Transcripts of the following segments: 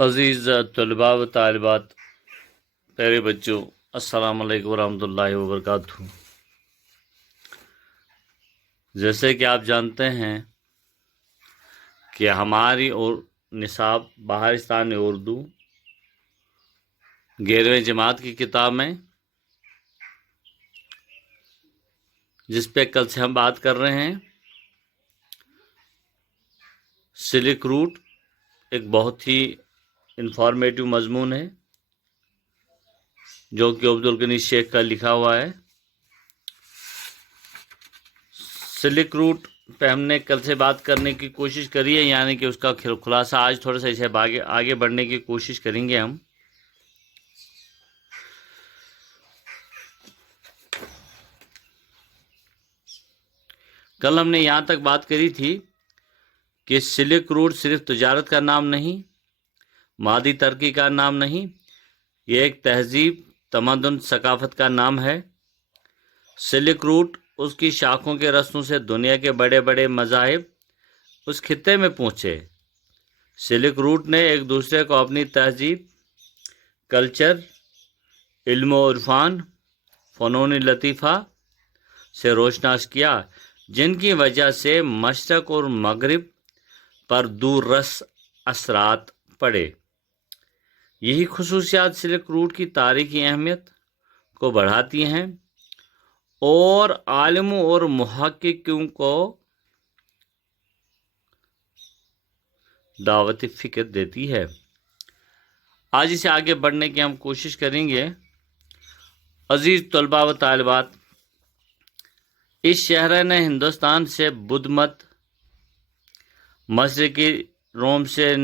عزیز طلباء و طالبات، پیارے بچوں، السلام علیکم ورحمۃ اللہ وبرکاتہ۔ جیسے کہ آپ جانتے ہیں کہ ہماری اور نصاب بہارستان اردو 11ویں جماعت کی کتاب میں، جس پہ کل سے ہم بات کر رہے ہیں، سلک روٹ ایک بہت ہی انفارمیٹیو مضمون ہے جو کہ عبدالغنی شیخ کا لکھا ہوا ہے۔ سلک روٹ پہ ہم نے کل سے بات کرنے کی کوشش کری ہے، یعنی کہ اس کا خلاصہ آج تھوڑا سا اسے آگے بڑھنے کی کوشش کریں گے ہم۔ کل ہم نے یہاں تک بات کری تھی کہ سلک روٹ صرف تجارت کا نام نہیں، مادی ترقی کا نام نہیں، یہ ایک تہذیب، تمدن، ثقافت کا نام ہے۔ سلک روٹ اس کی شاخوں کے رستوں سے دنیا کے بڑے بڑے مذاہب اس خطے میں پہنچے۔ سلک روٹ نے ایک دوسرے کو اپنی تہذیب، کلچر، علم و عرفان، فنون لطیفہ سے روشناس کیا، جن کی وجہ سے مشرق اور مغرب پر دور رس اثرات پڑے۔ یہی خصوصیات سلک روٹ کی تاریخی اہمیت کو بڑھاتی ہیں اور عالموں اور محققوں کو دعوت فکر دیتی ہے۔ آج اسے آگے بڑھنے کی ہم کوشش کریں گے۔ عزیز طلباء و طالبات، اس شہرین ہندوستان سے بدھ مت، مشرقی روم سے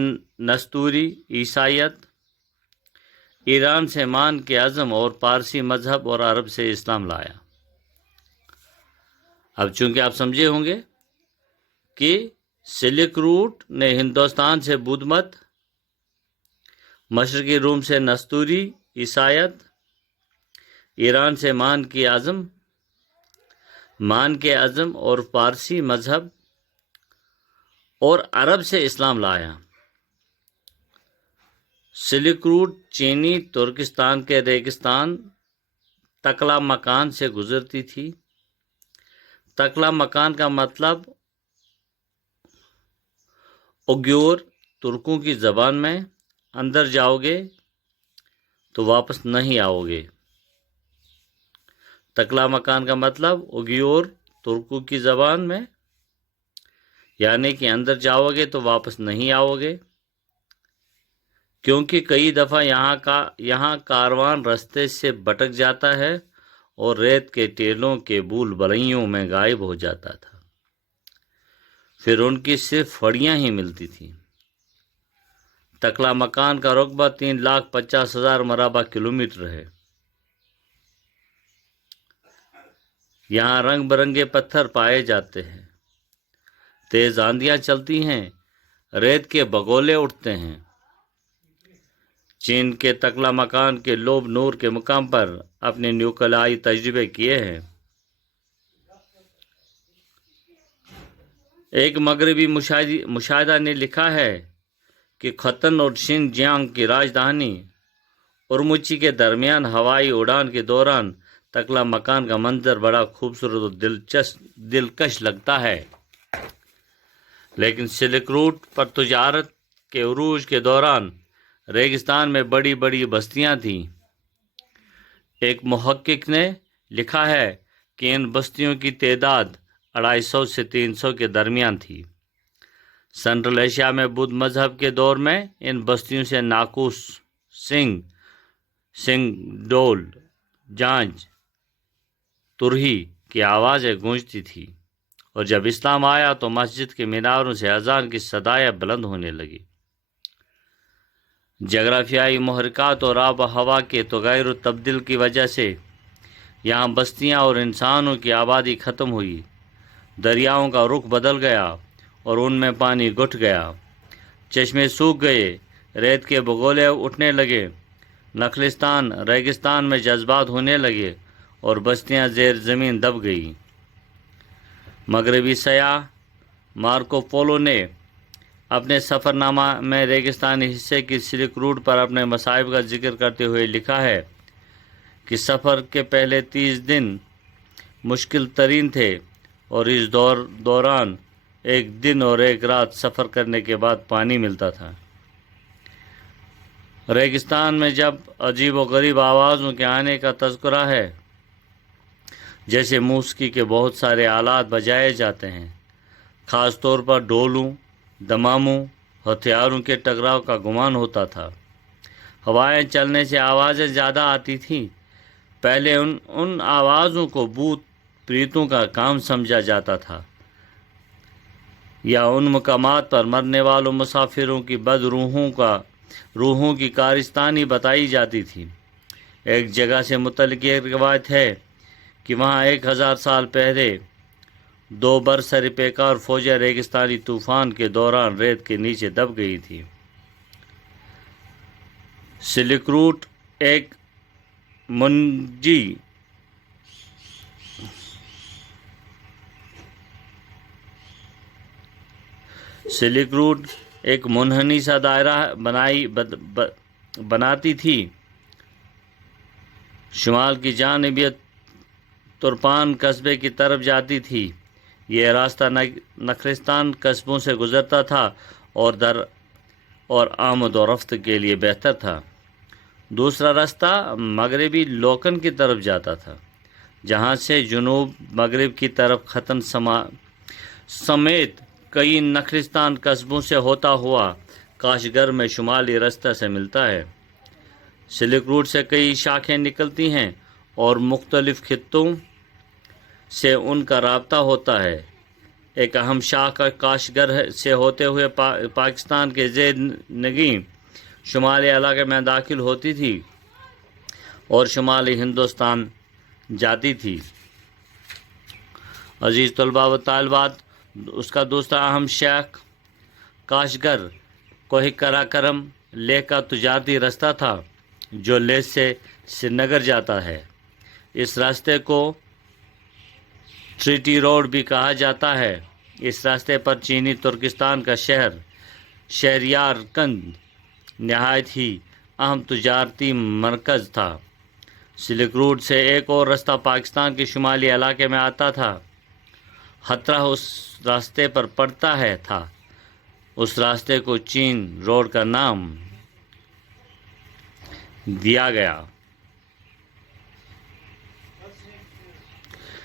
نستوری عیسائیت، ایران سے مان کے عزم اور پارسی مذہب اور عرب سے اسلام لایا۔ اب چونکہ آپ سمجھے ہوں گے کہ سلک روٹ نے ہندوستان سے بدھ مت، مشرقی روم سے نستوری عیسائیت، ایران سے مان کے عزم اور پارسی مذہب اور عرب سے اسلام لایا۔ سلک روٹ چینی ترکستان کے ریگستان تکلا مکان سے گزرتی تھی۔ تکلا مکان کا مطلب اوگیور ترکوں کی زبان میں اندر جاؤ گے تو واپس نہیں آؤ گے۔ تکلا مکان کا مطلب اوگیور ترکوں کی زبان میں، یعنی کہ اندر جاؤ گے تو واپس نہیں آؤ گے، کیونکہ کئی دفعہ یہاں کاروان رستے سے بھٹک جاتا ہے اور ریت کے ٹیلوں کے بول بلائیوں میں غائب ہو جاتا تھا، پھر ان کی صرف پھڑیاں ہی ملتی تھیں۔ تکلا مکان کا رقبہ 3,50,000 مربع کلومیٹر ہے۔ یہاں رنگ برنگے پتھر پائے جاتے ہیں، تیز آندیاں چلتی ہیں، ریت کے بگولے اٹھتے ہیں۔ چین کے تکلا مکان کے لوگ نور کے مقام پر اپنے نیوکلیائی تجربے کیے ہیں۔ ایک مغربی مشاہدہ نے لکھا ہے کہ ختن اور شین جیانگ کی راجدھانی اورمچی کے درمیان ہوائی اڑان کے دوران تکلا مکان کا منظر بڑا خوبصورت اور دلکش لگتا ہے، لیکن سلک روٹ پر تجارت کے عروج کے دوران ریگستان میں بڑی بڑی بستیاں تھیں۔ ایک محقق نے لکھا ہے کہ ان بستیوں کی تعداد 250 سے 300 کے درمیان تھی۔ سنٹرل ایشیا میں بدھ مذہب کے دور میں ان بستیوں سے ناقوس، سنگ، ڈول، جانج، ترہی کی آوازیں گونجتی تھی، اور جب اسلام آیا تو مسجد کے میناروں سے اذان کی صدائیں بلند ہونے لگی۔ جغرافیائی محرکات اور آب و ہوا کے تغیر و تبدیل کی وجہ سے یہاں بستیاں اور انسانوں کی آبادی ختم ہوئی۔ دریاؤں کا رخ بدل گیا اور ان میں پانی گھٹ گیا، چشمے سوکھ گئے، ریت کے بگولے اٹھنے لگے، نخلستان ریگستان میں جذبات ہونے لگے اور بستیاں زیر زمین دب گئیں۔ مغربی سیاح مارکو پولو نے اپنے سفر نامہ میں ریگستانی حصے کی سلک روٹ پر اپنے مصائب کا ذکر کرتے ہوئے لکھا ہے کہ سفر کے پہلے 30 دن مشکل ترین تھے اور اس دوران ایک دن اور ایک رات سفر کرنے کے بعد پانی ملتا تھا۔ ریگستان میں جب عجیب و غریب آوازوں کے آنے کا تذکرہ ہے، جیسے موسیقی کے بہت سارے آلات بجائے جاتے ہیں، خاص طور پر ڈولوں، دماموں، ہتھیاروں کے ٹکراؤ کا گمان ہوتا تھا۔ ہوائیں چلنے سے آوازیں زیادہ آتی تھیں۔ پہلے ان آوازوں کو بھوت پریتوں کا کام سمجھا جاتا تھا یا ان مقامات پر مرنے والوں مسافروں کی روحوں کی کارستانی بتائی جاتی تھی۔ ایک جگہ سے متعلق ایک روایت ہے کہ وہاں 1000 سال پہلے 2 برسر پیکار فوجیں ریگستانی طوفان کے دوران ریت کے نیچے دب گئی تھی۔ سلک روٹ ایک منحنی سا دائرہ بناتی تھی۔ شمال کی جانب یہ ترپان قصبے کی طرف جاتی تھی۔ یہ راستہ نخلستان قصبوں سے گزرتا تھا اور آمد و رفت کے لیے بہتر تھا۔ دوسرا راستہ مغربی لوکن کی طرف جاتا تھا، جہاں سے جنوب مغرب کی طرف ختن سمیت کئی نخلستان قصبوں سے ہوتا ہوا کاشغر میں شمالی رستہ سے ملتا ہے۔ سلک روٹ سے کئی شاخیں نکلتی ہیں اور مختلف خطوں سے ان کا رابطہ ہوتا ہے۔ ایک اہم شاخ کاشغر سے ہوتے ہوئے پاکستان کے زیر نگین شمالی علاقے میں داخل ہوتی تھی اور شمالی ہندوستان جاتی تھی۔ عزیز طلباء و طالبات، اس کا دوسرا اہم شاخ کاشغر کوہ قراقرم لیہ کا تجارتی راستہ تھا جو لیہ سے سری نگر جاتا ہے۔ اس راستے کو ٹریٹی روڈ بھی کہا جاتا ہے۔ اس راستے پر چینی ترکستان کا شہر شہریار کند نہایت ہی اہم تجارتی مرکز تھا۔ سلک روٹ سے ایک اور راستہ پاکستان کے شمالی علاقے میں آتا تھا۔ ہتھرا اس راستے پر پڑتا تھا۔ اس راستے کو چین روڈ کا نام دیا گیا۔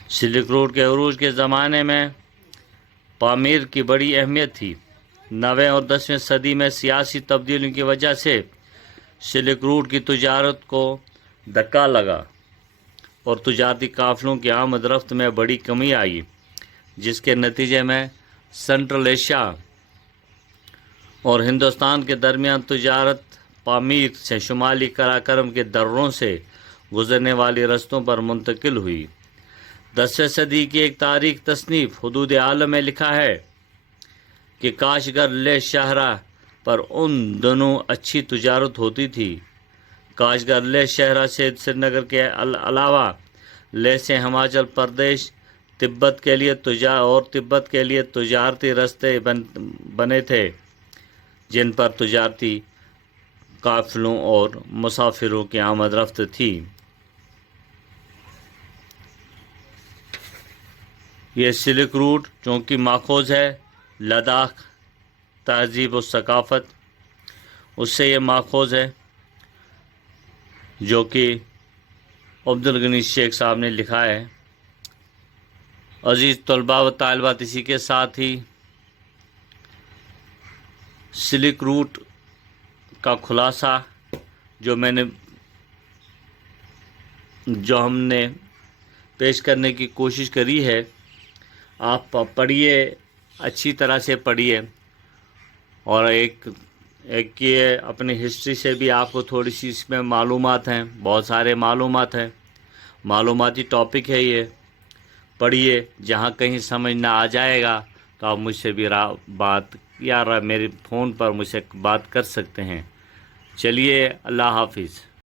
سلک روڈ کے عروج کے زمانے میں پامیر کی بڑی اہمیت تھی۔ 9ویں اور 10ویں صدی میں سیاسی تبدیلیوں کی وجہ سے سلک روٹ کی تجارت کو دھکا لگا اور تجارتی قافلوں کی آمد رفت میں بڑی کمی آئی، جس کے نتیجے میں سنٹرل ایشیا اور ہندوستان کے درمیان تجارت پامیر سے شمالی قراقرم کے دروں سے گزرنے والی رستوں پر منتقل ہوئی۔ 10ویں صدی کی ایک تاریخ تصنیف حدود عالم میں لکھا ہے کہ کاشغر لیہ شاہراہ پر ان دنوں اچھی تجارت ہوتی تھی۔ کاشغر لیہ شاہراہ سے سری نگر کے علاوہ لیہ سے ہماچل پردیش تبت کے لیے تجارتی راستے بنے تھے، جن پر تجارتی قافلوں اور مسافروں کی آمد رفت تھی۔ یہ سلک روٹ چونکہ ماخوذ ہے لداخ تہذیب و ثقافت، اس سے یہ ماخوذ ہے جو کہ عبدالغنی شیخ صاحب نے لکھا ہے۔ عزیز طلباء و طالبات، اسی کے ساتھ ہی سلک روٹ کا خلاصہ جو ہم نے پیش کرنے کی کوشش کری ہے، آپ پڑھیے، اچھی طرح سے پڑھیے، اور ایک یہ اپنی ہسٹری سے بھی آپ کو تھوڑی سی اس میں معلومات ہیں، بہت سارے معلومات ہیں، معلوماتی ٹاپک ہے یہ، پڑھیے۔ جہاں کہیں سمجھ نہ آ جائے گا تو آپ مجھ سے بھی میرے فون پر مجھ سے بات کر سکتے ہیں۔ چلیے، اللہ حافظ۔